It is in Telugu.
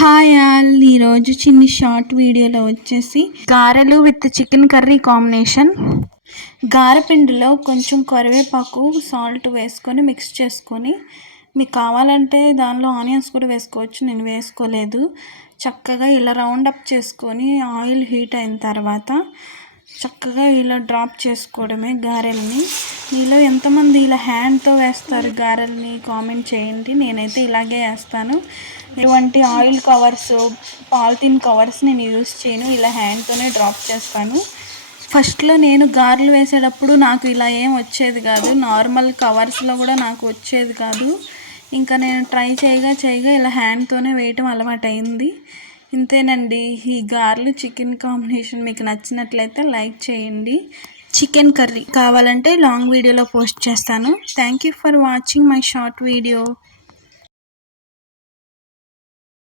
హాయ్ ఆల్, ఈరోజు చిన్ని షార్ట్ వీడియోలో వచ్చేసి గారెలు విత్ చికెన్ కర్రీ కాంబినేషన్. గారెపిండిలో కొంచెం కరివేపాకు సాల్ట్ వేసుకొని మిక్స్ చేసుకొని, మీకు కావాలంటే దానిలో ఆనియన్స్ కూడా వేసుకోవచ్చు, నేను వేసుకోలేదు. చక్కగా ఇలా రౌండ్ అప్ చేసుకొని ఆయిల్ హీట్ అయిన తర్వాత చక్కగా ఇలా డ్రాప్ చేసుకోవడమే గారెల్ని. మీలో ఎంతమంది ఇలా హ్యాండ్తో వేస్తారు గారెల్ని కామెంట్ చేయండి. నేనైతే ఇలాగే వేస్తాను. ఇటువంటి ఆయిల్ కవర్స్, పాలిథిన్ కవర్స్ నేను యూజ్ చేయను, ఇలా హ్యాండ్తోనే డ్రాప్ చేస్తాను. ఫస్ట్లో నేను గారెలు వేసేటప్పుడు నాకు ఇలా ఏం వచ్చేది కాదు, నార్మల్ కవర్స్లో కూడా నాకు వచ్చేది కాదు. ఇంకా నేను ట్రై చేయగా ఇలా హ్యాండ్తోనే వేయటం అలవాటైంది. ఇంతేనండి. ఈ గారెలు చికెన్ కాంబినేషన్ మీకు నచ్చినట్లయితే లైక్ చేయండి. చికెన్ కర్రీ కావాలంటే లాంగ్ వీడియోలో పోస్ట్ చేస్తాను. Thank you for watching my short video.